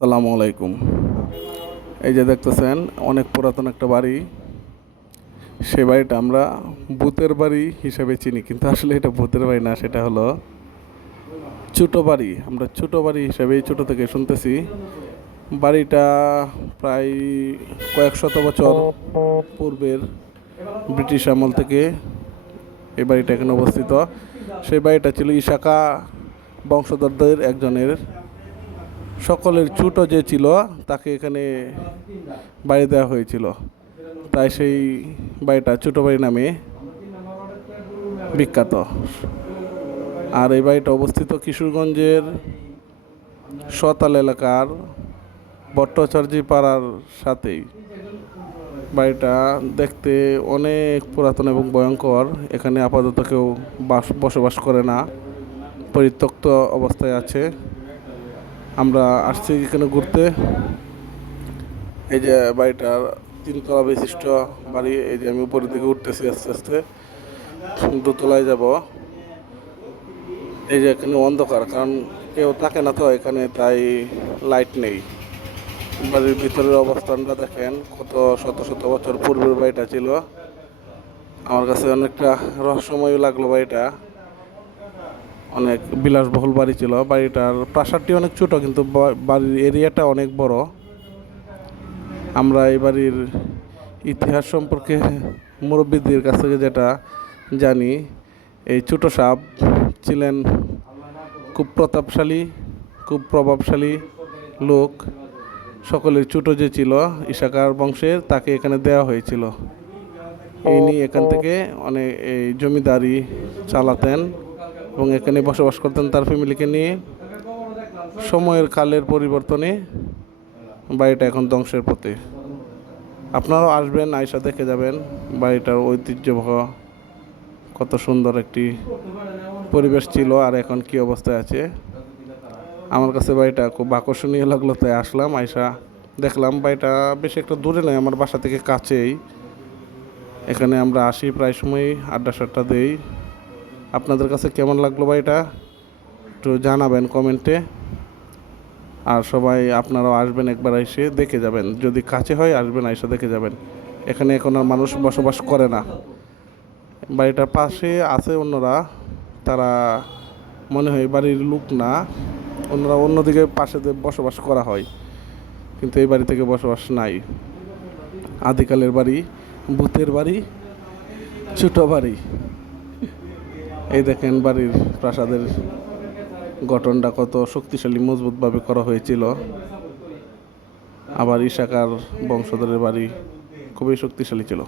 আসসালামু আলাইকুম। এই যে দেখতেছেন অনেক পুরাতন একটা বাড়ি। সেই বাড়িটা আমরা ভূতের বাড়ি হিসেবে চিনি, কিন্তু আসলে এটা ভূতের বাড়ি না, সেটা হলো ছোটো বাড়ি। আমরা ছোটো বাড়ি হিসেবেই ছোটো থেকে শুনতেছি। বাড়িটা প্রায় কয়েক শত বছর পূর্বের ব্রিটিশ আমল থেকে এই বাড়িটা এখানে অবস্থিত। সেই বাড়িটা ছিল ইসাকা বংশধরদের একজনের। সকলের ছোট যে ছিল তাকে এখানে বাড়ি দেওয়া হয়েছিল, তাই সেই বাড়িটা ছোটো বাড়ি নামে বিখ্যাত। আর এই বাড়িটা অবস্থিত কিশোরগঞ্জের সতাল এলাকার ভট্টাচার্যী পাড়ার সাথেই। বাড়িটা দেখতে অনেক পুরাতন এবং ভয়ঙ্কর। এখানে আপাতত কেউ বসবাস করে না, পরিত্যক্ত অবস্থায় আছে। আমরা আসছি এখানে ঘুরতে। এই যে বাড়িটার তিনতলা বিশিষ্ট বাড়ি। এই যে আমি উপরের দিকে উঠতেছি আস্তে আস্তে, দোতলায় যাব। এই যে এখানে অন্ধকার, কারণ কেউ থাকে না তো এখানে, তাই লাইট নেই। বাড়ির ভিতরের অবস্থানটা দেখেন, কত শত শত বছর পূর্বের বাড়িটা ছিল। আমার কাছে অনেকটা রহস্যময় লাগলো। বাড়িটা অনেক বিলাসবহুল বাড়ি ছিল। বাড়িটার প্রাসাদটি অনেক ছোট, কিন্তু বাড়ির এরিয়াটা অনেক বড়। আমরা এই বাড়ির ইতিহাস সম্পর্কে মুরব্বীদের কাছ থেকে যেটা জানি, এই ছোট সাপ ছিলেন খুব প্রতাপশালী, খুব প্রভাবশালী লোক। সকলের ছোট যে ছিল ইসাকার বংশের, তাকে এখানে দেওয়া হয়েছিল। ইনি এখান থেকে অনেক এই জমিদারি চালাতেন এবং এখানে বসবাস করতেন তার ফ্যামিলিকে নিয়ে। সময়ের কালের পরিবর্তনে বাড়িটা এখন ধ্বংসের পথে। আপনারাও আসবেন, আয়সা দেখে যাবেন বাড়িটার ঐতিহ্যবহ কত সুন্দর একটি পরিবেশ ছিল আর এখন কি অবস্থায় আছে। আমার কাছে বাড়িটা খুব আকর্ষণীয় লাগলো, তাই আসলাম, আয়সা দেখলাম। বাড়িটা বেশি একটা দূরে নয়, আমার বাসা থেকে কাছেই। এখানে আমরা আসি প্রায় সময়ই, আড্ডা সাড্ডা দেই। আপনাদের কাছে কেমন লাগলো বাড়িটা একটু জানাবেন কমেন্টে। আর সবাই আপনারাও আসবেন, একবার এসে দেখে যাবেন। যদি কাছে হয় আসবেন, এসে দেখে যাবেন। এখানে এখন আর মানুষ বসবাস করে না। বাড়িটার পাশে আছে অন্যরা, তারা মনে হয় বাড়ির লোক না, অন্যরা অন্যদিকে পাশে বসবাস করা হয়, কিন্তু এই বাড়ি থেকে বসবাস নাই। আদিকালের বাড়ি, ভূতের বাড়ি, ছোট বাড়ি। এই দেখেন বাড়ির প্রাসাদের গঠনটা কত শক্তিশালী, মজবুতভাবে করা হয়েছিল। আবার ইসাকার বংশধরের বাড়ি খুবই শক্তিশালী ছিল।